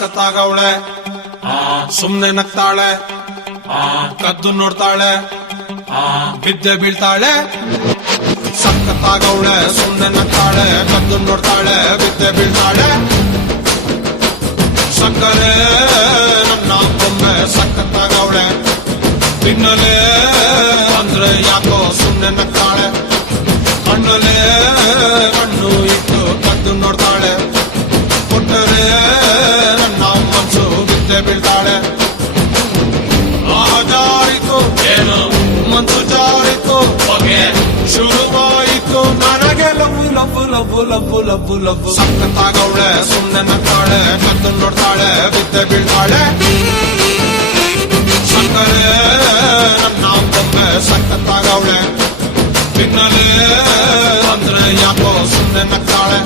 ಸಖತ್ತಾಗವಳೆ ಸುಮ್ನೆ ನಗ್ತಾಳೆ ಕದ್ದು ನೋಡ್ತಾಳೆ ಬಿದ್ದೆ ಬೀಳ್ತಾಳೆ ಸಖತ್ತಾಗವಳೆ ಸುಮ್ನೆ ನಗ್ತಾಳೆ ಕದ್ದು ನೋಡ್ತಾಳೆ ಬಿದ್ದೆ ಬೀಳ್ತಾಳೆ ಸಕ್ಕರೆ ನನ್ನ ಬೊಮ್ಮೆ ಸಖತ್ತಾಗವಳೆ ತಿನ್ನಲೆ ಅಂದ್ರೆ ಯಾಕೋ ಸುಮ್ನೆ ನಗ್ತಾಳೆ ಕಣ್ಣಲೆ ಕಣ್ಣು ಇಟ್ಟು ಕದ್ದು ನೋಡ್ತಾಳೆ ಕೊಟ್ಟರೆ ನನ್ನ ಮನಸ್ಸು ಬಿದ್ದೆ ಬೀಳ್ತಾಳೆ ಜಾರಿತು ಏನು ಮನಸ್ಸು ಜಾರಿತು ಶುರುವಾಯಿತು ನನಗೆ ಲಬ್ಬು ಲಬ್ಬು ಲಬ್ಬು ಲಬ್ಬು ಲಬ್ಬು ಲಬ್ಬು ಸಖತ್ತಾಗವಳೆ ಸುಮ್ಮನೆ ನಗ್ತಾಳೆ ಕದ್ದು ನೋಡ್ತಾಳೆ ಬಿದ್ದೆ ಬೀಳ್ತಾಳೆ ಸಕ್ಕರೆ ನನ್ನ ಬೊಮ್ಮೆ ಸಖತ್ತಾಗವಳೆ ತಿನ್ನಲೆ ಅಂದ್ರೆ ಯಾಕೋ ಸುಮ್ಮನೆ ನಗ್ತಾಳೆ